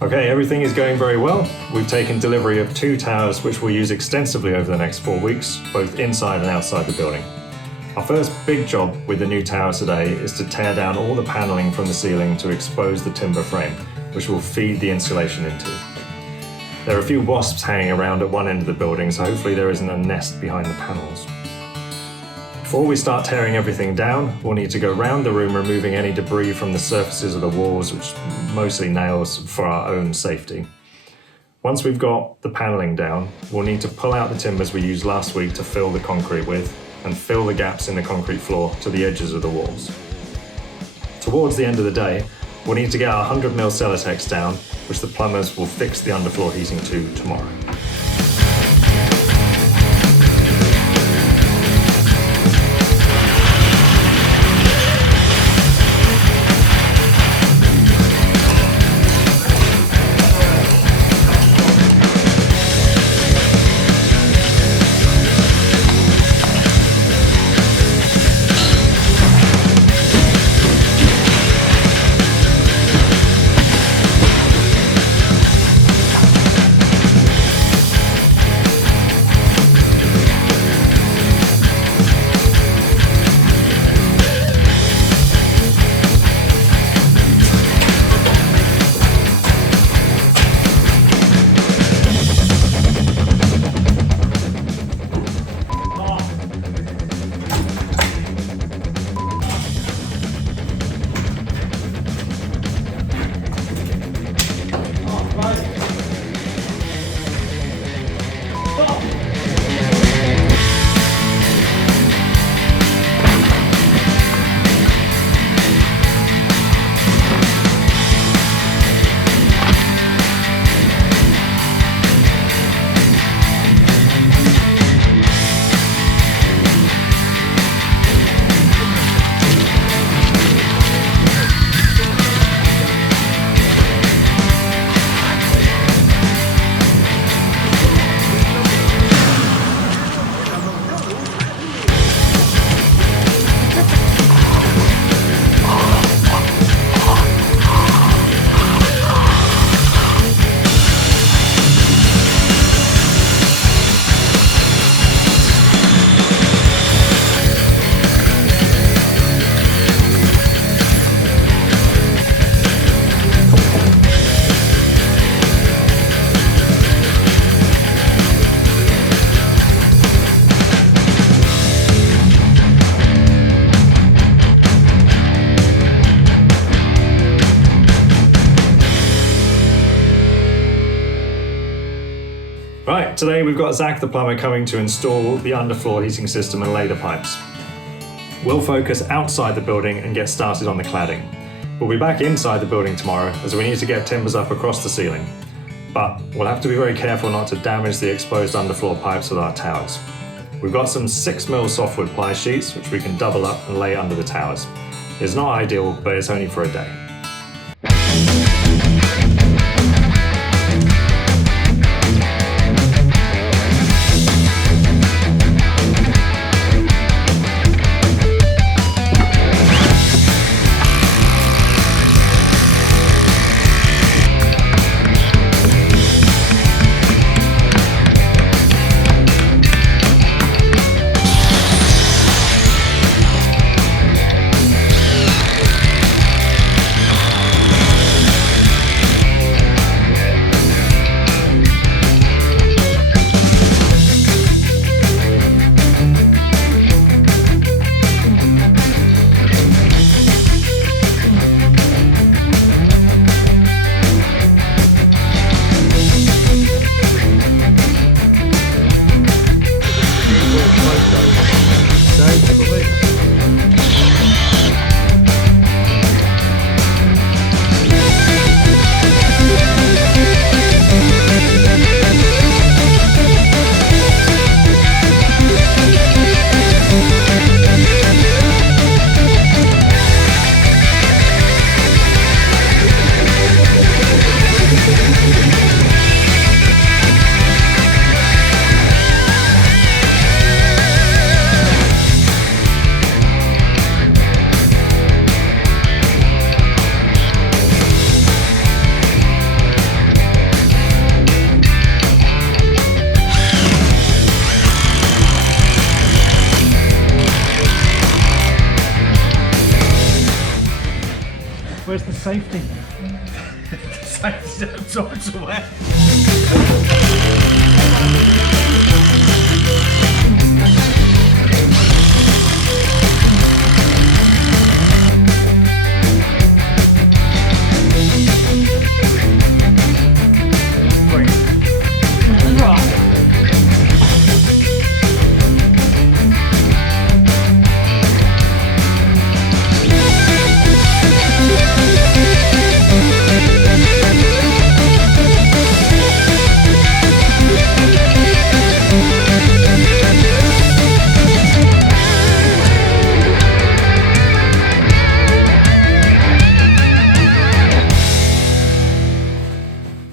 Okay, everything is going very well. We've taken delivery of 2 towers which we'll use extensively over the next 4 weeks, both inside and outside the building. Our first big job with the new towers today is to tear down all the panelling from the ceiling to expose the timber frame, which we'll feed the insulation into. There are a few wasps hanging around at one end of the building, so hopefully there isn't a nest behind the panels. Before we start tearing everything down, we'll need to go round the room removing any debris from the surfaces of the walls, which mostly nails, for our own safety. Once we've got the panelling down, we'll need to pull out the timbers we used last week to fill the concrete with, and fill the gaps in the concrete floor to the edges of the walls. Towards the end of the day, we'll need to get our 100mm Celotex down, which the plumbers will fix the underfloor heating to tomorrow. Right, today we've got Zach the plumber coming to install the underfloor heating system and lay the pipes. We'll focus outside the building and get started on the cladding. We'll be back inside the building tomorrow as we need to get timbers up across the ceiling. But we'll have to be very careful not to damage the exposed underfloor pipes with our towers. We've got some 6mm softwood ply sheets which we can double up and lay under the towers. It's not ideal, but it's only for a day. safety. Safety's up somewhere.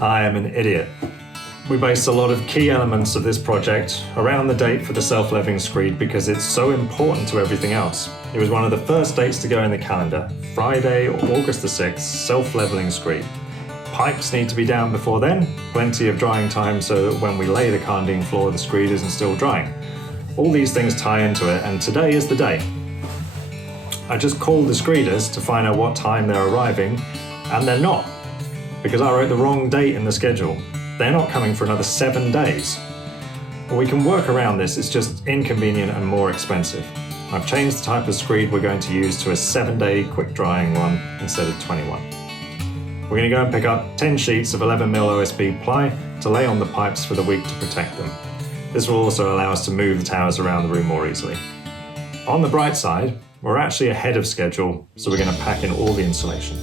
I am an idiot. We based a lot of key elements of this project around the date for the self-leveling screed because it's so important to everything else. It was one of the first dates to go in the calendar, Friday, August the 6th, self-leveling screed. Pipes need to be down before then, plenty of drying time so that when we lay the Cardine floor, the screed isn't still drying. All these things tie into it, and today is the day. I just called the screeders to find out what time they're arriving, and they're not, because I wrote the wrong date in the schedule. They're not coming for another 7 days. Well, we can work around this, it's just inconvenient and more expensive. I've changed the type of screed we're going to use to a 7-day quick drying one instead of 21. We're going to go and pick up 10 sheets of 11mm OSB ply to lay on the pipes for the week to protect them. This will also allow us to move the towers around the room more easily. On the bright side, we're actually ahead of schedule, so we're going to pack in all the insulation.